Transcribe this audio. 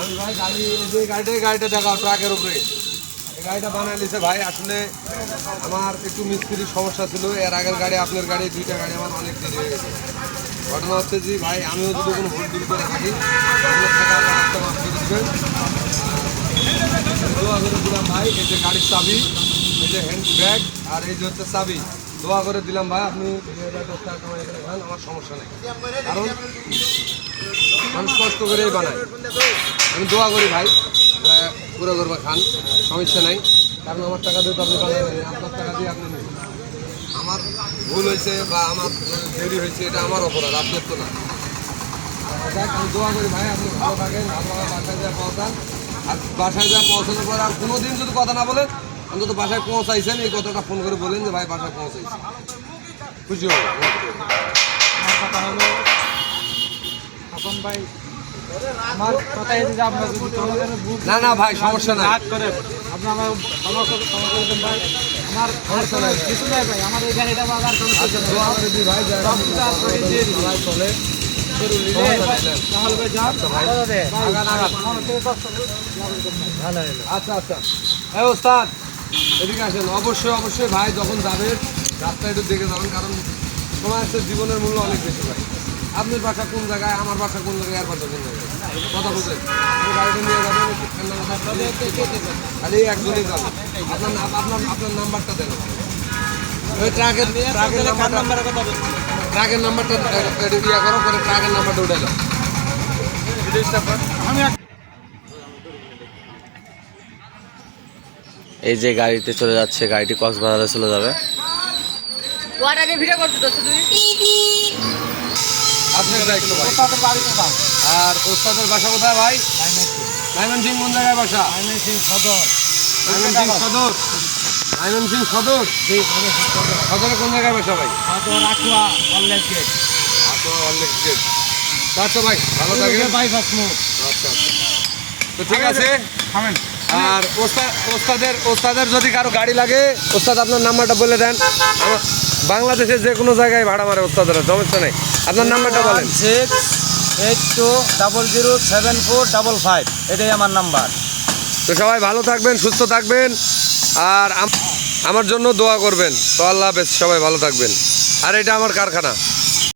আমি ভাই গাড়িটা দেখাও ট্রাকের উপরে এই গাড়িটা বানাই দিয়েছে ভাই। আসলে আমার একটু মিস্ত্রির সমস্যা ছিল, এর আগের গাড়ি আপনার গাড়ি দুইটা গাড়ি আমার অনেক দেরি হয়ে গেছে। ঘটনা হচ্ছে যে ভাই আমিও যদি কোনো ভুল টুল করে থাকি আপনার টাকা আমার রাস্তা মাফ করে দেবেন। দোয়া করে দিলাম ভাই, এই যে গাড়ির চাবি, এই যে হ্যান্ড ব্যাগ আর এই যে হচ্ছে চাবি, দোয়া করে দিলাম ভাই। আপনি 1000 টাকা কামাই করে খান, আমার সমস্যা নেই, কারণ মানুষ কষ্ট করেই বানায়। আমি দোয়া করি ভাই পুরো করবা খান, সমস্যা নাই, কারণ আমার টাকা দিয়ে তো আপনি বানাবেন, আপনার টাকা দিয়ে আপনি নেবেন। আমার ভুল হয়েছে বা আমার দেরি হয়েছে এটা আমার অপরাধ, আপনার তো না। দেখ আমি দোয়া করি ভাই আপনি ভালো থাকেন, ভালোভাবে বাসায় যা পৌঁছান। আর বাসায় যা পৌঁছানোর পর আর কোনো দিন যদি কথা না বলেন, অন্তত বাসায় পৌঁছাইছেন এই কথাটা ফোন করে বলেন যে ভাই বাসায় পৌঁছাইছি, খুশি হবো। আমার কথা হলো হাসান ভাই, আমার কথাই যে আপনার যদি চলাচলের বুক না না ভাই সমস্যা নাই, রাগ করেন, আপনি আমার ক্ষমা করে দেন ভাই। আমার সমস্যা নাই কিছু নাই ভাই, আমার এই গাড়িটা বাজার আচ্ছা দোয়া করে দিই ভাই, চলে তাহলে ভাই যান ভালো হলো। আচ্ছা আচ্ছা এই ওস্তাদ এদিকে আসেন। অবশ্যই অবশ্যই ভাই যখন যাবেন রাস্তা একটু দেখে যাবেন, কারণ সময় আছে, জীবনের মূল্য অনেক বেশি ভাই। আপনার বাসা কোন জায়গায়, আমার বাসা কোন জায়গায়, আর বাসা কোন জায়গায়, কথা বুঝেন। আপনি গাড়িটা নিয়ে যাবেন, খালি একজনই যাবেন। আপনার নাম্বারটা দেন, ওই ট্রাকের নাম্বারটা ইয়া করো, করে ট্রাকের নাম্বারটা উঠে দাও। এই যে গাড়িতে চলে যাচ্ছে, গাড়িটি কক্সবাজারে চলে যাবে। আপনার দায়িত্ব ভাই। ওস্তাদের বাড়ি কোথায়? আর ওস্তাদের বাসা কোথায় ভাই? ময়মনসিং কোন জায়গায় বাসা? সদর। সদর। ময়মনসিং সদর। সদরে কোন জায়গায় বাসা ভাই? সদর আকুয়া কলেজ গেট। অনেক গেট। আচ্ছা ভাই ভালো থাকেন। বাইপাস মোড়। আচ্ছা আচ্ছা তো ঠিক আছে। থামেন। আর ওস্তাদের যদি কারো গাড়ি লাগে, ওস্তাদ আপনার নাম্বারটা বলে দেন। আমার বাংলাদেশের যে কোনো জায়গায় ভাড়া মারে ওস্তাদরা, সমস্যা নেই। আপনার নাম্বারটা বলেন। 682007455, এটাই আমার নাম্বার। তো সবাই ভালো থাকবেন, সুস্থ থাকবেন, আর আমার জন্য দোয়া করবেন। তো আল্লাহ হাফেজ, সবাই ভালো থাকবেন। আর এটা আমার কারখানা।